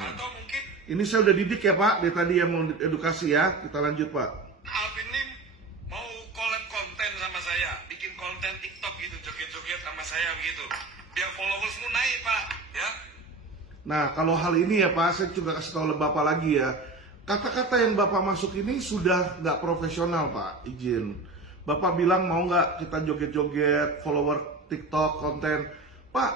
Atau mungkin Ini saya udah didik ya Pak, dari tadi yang mau edukasi ya. Kita lanjut Pak. Alvin Lim mau collab konten sama saya, bikin konten TikTok gitu, joget-joget sama saya begitu. Biar followersmu naik Pak, ya. Nah kalau hal ini ya Pak, saya juga kasih tahu Bapak lagi ya. Kata-kata yang Bapak masuk ini sudah nggak profesional Pak, izin. Bapak bilang mau nggak kita joget-joget, follower TikTok, konten. Pak,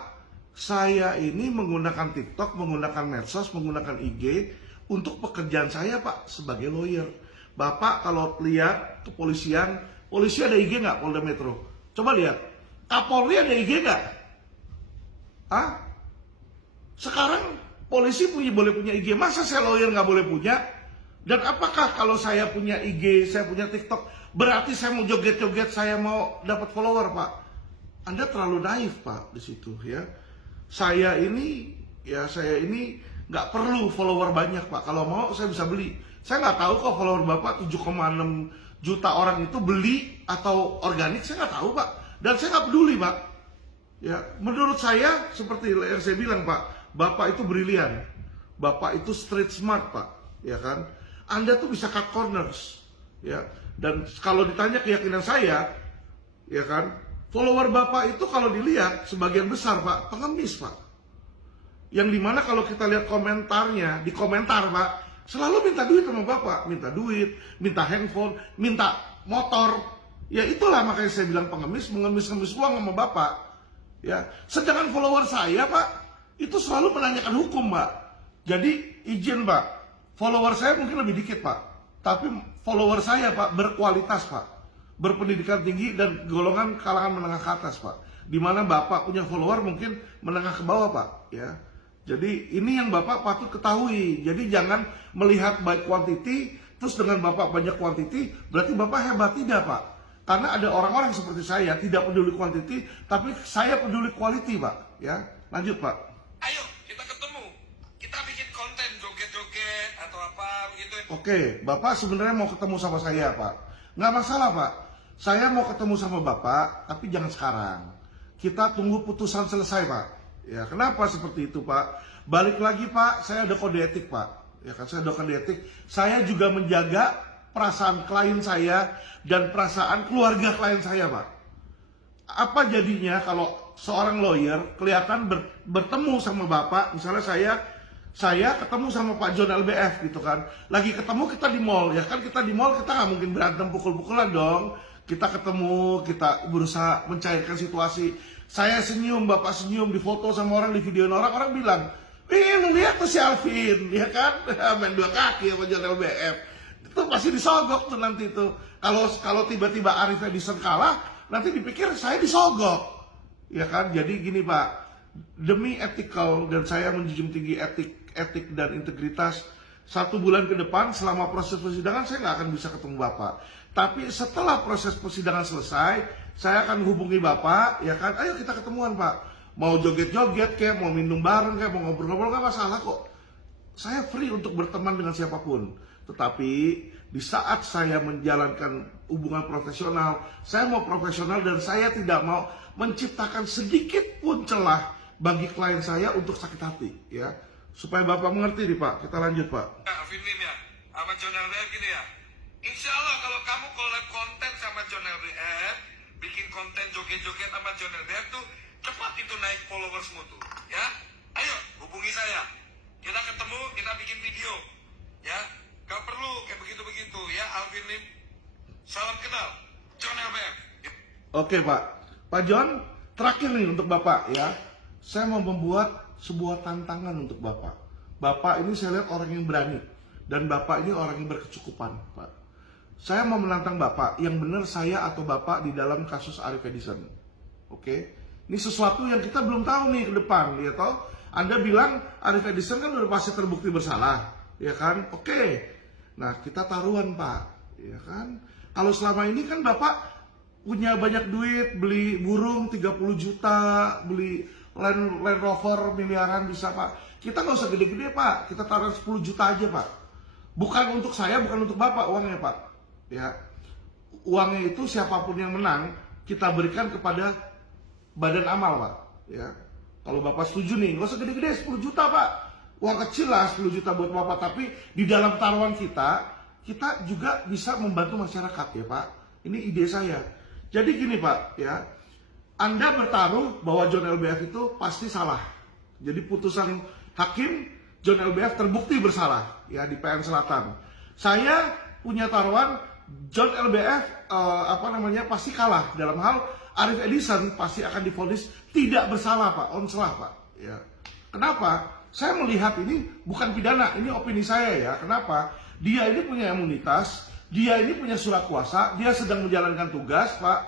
saya ini menggunakan TikTok, menggunakan medsos, menggunakan IG untuk pekerjaan saya Pak sebagai lawyer. Bapak kalau lihat kepolisian, polisi ada IG nggak Polda Metro? Coba lihat, Kapolri ada IG nggak? Ah? Sekarang polisi boleh punya IG, masa saya lawyer nggak boleh punya? Dan apakah kalau saya punya IG, saya punya TikTok, berarti saya mau joget-joget, saya mau dapat follower Pak? Anda terlalu naif Pak di situ ya. Saya ini nggak perlu follower banyak Pak. Kalau mau saya bisa beli. Saya nggak tahu kok follower Bapak 7,6 juta orang itu beli atau organik, saya nggak tahu Pak. Dan saya nggak peduli Pak. Ya, menurut saya seperti yang saya bilang Pak, Bapak itu brilian, Bapak itu street smart Pak, ya kan? Anda tuh bisa cut corners, ya. Dan kalau ditanya keyakinan saya, ya kan, follower Bapak itu kalau dilihat sebagian besar Pak, pengemis Pak. Yang dimana kalau kita lihat komentarnya, di komentar Pak, selalu minta duit sama Bapak, minta duit, minta handphone, minta motor. Ya itulah makanya saya bilang pengemis, mengemis-ngemis uang sama Bapak. Ya, sedangkan follower saya Pak, itu selalu menanyakan hukum Pak. Jadi izin Pak, follower saya mungkin lebih dikit Pak, tapi follower saya Pak berkualitas Pak, berpendidikan tinggi dan golongan kalangan menengah ke atas Pak. Dimana Bapak punya follower mungkin menengah ke bawah Pak. Ya, jadi ini yang Bapak patut ketahui. Jadi jangan melihat by quantity, terus dengan Bapak banyak quantity, berarti Bapak hebat, tidak Pak. Karena ada orang-orang seperti saya tidak peduli quantity, tapi saya peduli quality Pak. Ya, lanjut Pak. Ayo kita ketemu, kita bikin konten joget-joget atau apa begitu. Oke, Bapak sebenarnya mau ketemu sama saya Pak. Nggak masalah Pak. Saya mau ketemu sama Bapak, tapi jangan sekarang. Kita tunggu putusan selesai Pak. Ya, kenapa seperti itu Pak? Balik lagi Pak, saya ada kode etik Pak. Ya kan, saya ada kode etik. Saya juga menjaga perasaan klien saya dan perasaan keluarga klien saya Pak. Apa jadinya kalau seorang lawyer kelihatan bertemu sama Bapak, misalnya saya ketemu sama Pak John LBF gitu kan, lagi ketemu kita di mall, ya kan, kita di mall kita nggak mungkin berantem pukul-pukulan dong. Kita ketemu, kita berusaha mencairkan situasi. Saya senyum, Bapak senyum, difoto sama orang, di videoin orang bilang, lu lihat tuh si Alvin, ya kan, main dua kaki sama John LBF. Itu pasti disogok tuh nanti tuh. Kalau tiba-tiba Arif Edison kalah, nanti dipikir saya disogok, ya kan. Jadi gini Pak, demi ethical dan saya menjunjung tinggi etik dan integritas, 1 bulan ke depan selama proses persidangan saya nggak akan bisa ketemu Bapak. Tapi setelah proses persidangan selesai, saya akan hubungi Bapak, ya kan, ayo kita ketemuan Pak. Mau joget-joget kayak, mau minum bareng kayak, mau ngobrol-ngobrol, nggak masalah kok. Saya free untuk berteman dengan siapapun. Tetapi di saat saya menjalankan hubungan profesional, saya mau profesional dan saya tidak mau menciptakan sedikit pun celah bagi klien saya untuk sakit hati, ya. Supaya Bapak mengerti nih Pak. Kita lanjut Pak. Alvin Lim ya, sama John LBF gitu ya. Insya Allah kalau kamu collab konten sama John LBF, bikin konten joget-joget sama John LBF tuh, cepat itu naik followersmu tuh, ya. Ayo hubungi saya, kita ketemu, kita bikin video, ya. Gak perlu kayak begitu-begitu ya, Alvin Lim. Salam kenal, John LBF. Oke Pak. Pak John, terakhir nih untuk Bapak ya. Saya mau membuat sebuah tantangan untuk Bapak. Bapak ini saya lihat orang yang berani. Dan Bapak ini orang yang berkecukupan Pak. Saya mau menantang Bapak, yang benar saya atau Bapak di dalam kasus Arif Edison. Oke? Ini sesuatu yang kita belum tahu nih ke depan, ya toh? Anda bilang Arif Edison kan udah pasti terbukti bersalah, ya kan? Oke. Nah, kita taruhan Pak, ya kan? Kalau selama ini kan Bapak punya banyak duit, beli burung 30 juta, beli Land Rover miliaran bisa Pak. Kita nggak usah gede-gede Pak, kita taruh 10 juta aja Pak. Bukan untuk saya, bukan untuk Bapak uangnya Pak. Ya, uangnya itu siapapun yang menang kita berikan kepada badan amal Pak. Ya, kalau Bapak setuju nih, nggak usah gede-gede 10 juta Pak. uang kecil lah 10 juta buat Bapak, tapi di dalam taruhan kita juga bisa membantu masyarakat ya Pak. Ini ide saya. Jadi gini Pak ya, Anda bertaruh bahwa John LBF itu pasti salah. Jadi putusan hakim John LBF terbukti bersalah ya di PN Selatan. Saya punya taruhan John LBF pasti kalah dalam hal Arif Edison pasti akan divonis tidak bersalah Pak, onslah Pak. Ya. Kenapa? Saya melihat ini bukan pidana, ini opini saya ya. Kenapa? Dia ini punya imunitas, dia ini punya surat kuasa, dia sedang menjalankan tugas Pak,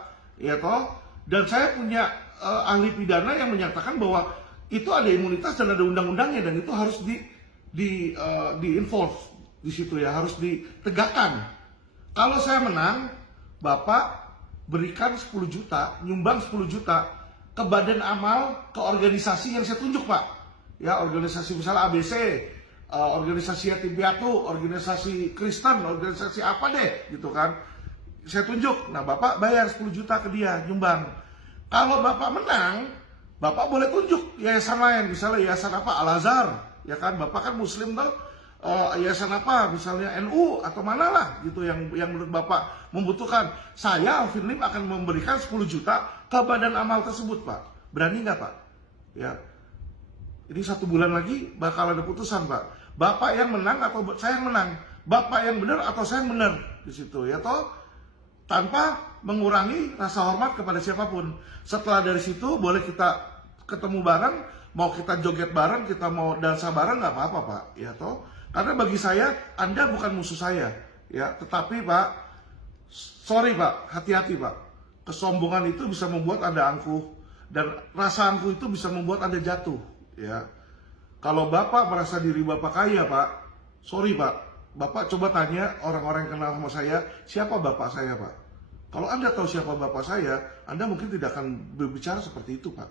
ya toh. Dan saya punya ahli pidana yang menyatakan bahwa itu ada imunitas dan ada undang-undangnya dan itu harus di-enforce di situ ya, harus ditegakkan. Kalau saya menang, Bapak berikan 10 juta, nyumbang 10 juta ke badan amal, ke organisasi yang saya tunjuk Pak. Ya, organisasi misalnya ABC, organisasi yatim piatu, organisasi Kristen, organisasi apa deh gitu kan. Saya tunjuk, nah Bapak bayar 10 juta ke dia, nyumbang. Kalau Bapak menang, Bapak boleh tunjuk yayasan lain, misalnya yayasan apa, Al-Azhar, ya kan, Bapak kan Muslim tuh, yayasan apa, misalnya NU atau manalah gitu yang menurut Bapak membutuhkan. Saya Alvin Lim akan memberikan 10 juta ke badan amal tersebut Pak. Berani nggak Pak? Ya, ini 1 bulan lagi bakal ada putusan Pak. Bapak yang menang atau saya yang menang? Bapak yang benar atau saya yang benar di situ ya toh? Tanpa mengurangi rasa hormat kepada siapapun. Setelah dari situ boleh kita ketemu bareng, mau kita joget bareng, kita mau dansa bareng nggak apa-apa Pak, ya toh. Karena bagi saya Anda bukan musuh saya, ya. Tetapi Pak, sorry Pak, hati-hati Pak. Kesombongan itu bisa membuat Anda angkuh dan rasa angkuh itu bisa membuat Anda jatuh, ya. Kalau Bapak merasa diri Bapak kaya Pak, sorry Pak, Bapak coba tanya orang-orang yang kenal sama saya, siapa Bapak saya Pak. Kalau Anda tahu siapa Bapak saya, Anda mungkin tidak akan berbicara seperti itu Pak.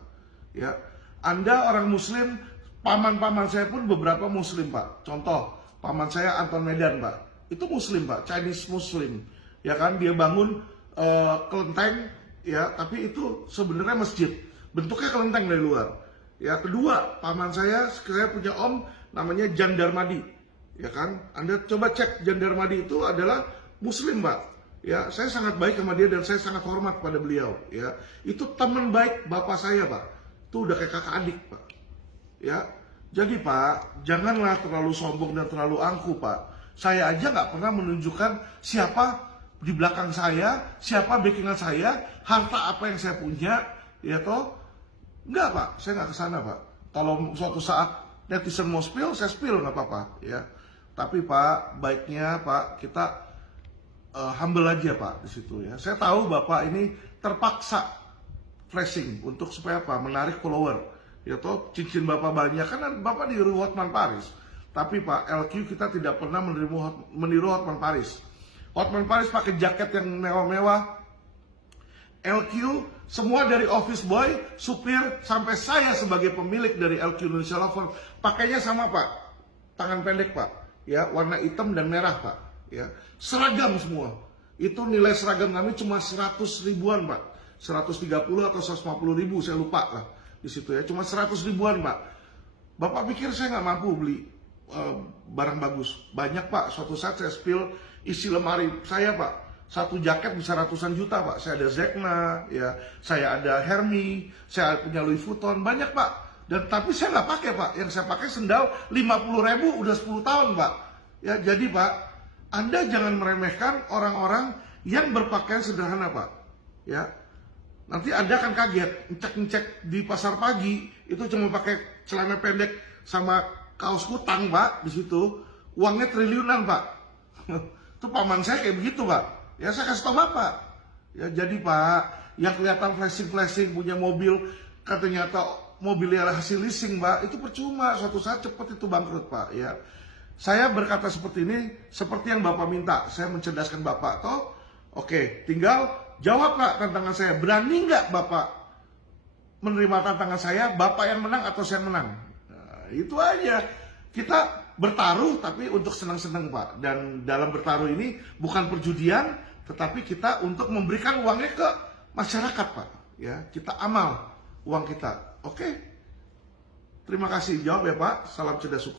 Ya, Anda orang Muslim, paman-paman saya pun beberapa Muslim Pak. Contoh, paman saya Anton Medan Pak, itu Muslim Pak, Chinese Muslim. Ya kan, dia bangun kelenteng, ya, tapi itu sebenarnya masjid, bentuknya kelenteng dari luar. Ya, kedua, paman saya punya om namanya Jan Darmadi, ya kan. Anda coba cek, Jan Darmadi itu adalah Muslim Pak. Ya, saya sangat baik sama dia dan saya sangat hormat pada beliau. Ya, itu teman baik bapak saya Pak. Itu udah kayak kakak adik Pak. Ya, jadi Pak, janganlah terlalu sombong dan terlalu angkuh Pak. Saya aja nggak pernah menunjukkan siapa di belakang saya, siapa backingan saya, harta apa yang saya punya, ya toh. Enggak Pak, saya nggak kesana Pak. Kalau suatu saat netizen mau spill, saya spill nggak apa-apa, ya. Tapi Pak, baiknya Pak kita humble aja Pak di situ ya. Saya tahu Bapak ini terpaksa flashing untuk supaya apa? Menarik follower. Ya toh cincin Bapak banyak kan Bapak niru Hotman Paris. Tapi Pak, LQ kita tidak pernah meniru Hotman Paris. Hotman Paris pakai jaket yang mewah-mewah. LQ semua dari office boy, supir sampai saya sebagai pemilik dari LQ Indonesia Lover pakainya sama Pak. Tangan pendek Pak. Ya, warna hitam dan merah Pak. Ya, seragam semua. Itu nilai seragam kami cuma 100 ribuan Pak. 130 atau 150 ribu saya lupa lah di situ ya. Cuma 100 ribuan Pak. Bapak pikir saya nggak mampu beli barang bagus? Banyak Pak. Suatu saat saya spill isi lemari saya Pak. Satu jaket bisa ratusan juta Pak. Saya ada Zegna, ya, saya ada Hermes, saya punya Louis Vuitton, banyak Pak. Dan tapi saya nggak pakai Pak. Yang saya pakai sendal 50 ribu udah 10 tahun Pak. Ya, jadi Pak, Anda jangan meremehkan orang-orang yang berpakaian sederhana Pak. Ya, nanti Anda akan kaget, ngecek di pasar pagi itu cuma pakai celana pendek sama kaos kutang Pak di situ, uangnya triliunan Pak. Itu paman saya kayak begitu Pak. Ya saya kasih tau Bapak. Ya jadi Pak, yang kelihatan flashing punya mobil, katanya mobilnya hasil leasing Pak, itu percuma, suatu saat cepat itu bangkrut Pak. Ya, saya berkata seperti ini, seperti yang Bapak minta, saya mencerdaskan Bapak. Toh, oke, tinggal jawab Pak tantangan saya. Berani nggak Bapak menerima tantangan saya? Bapak yang menang atau saya yang menang? Nah, itu aja. Kita bertaruh tapi untuk senang-senang Pak. Dan dalam bertaruh ini bukan perjudian, tetapi kita untuk memberikan uangnya ke masyarakat Pak. Ya, kita amal uang kita. Oke. Terima kasih, jawab ya Pak. Salam cerdas.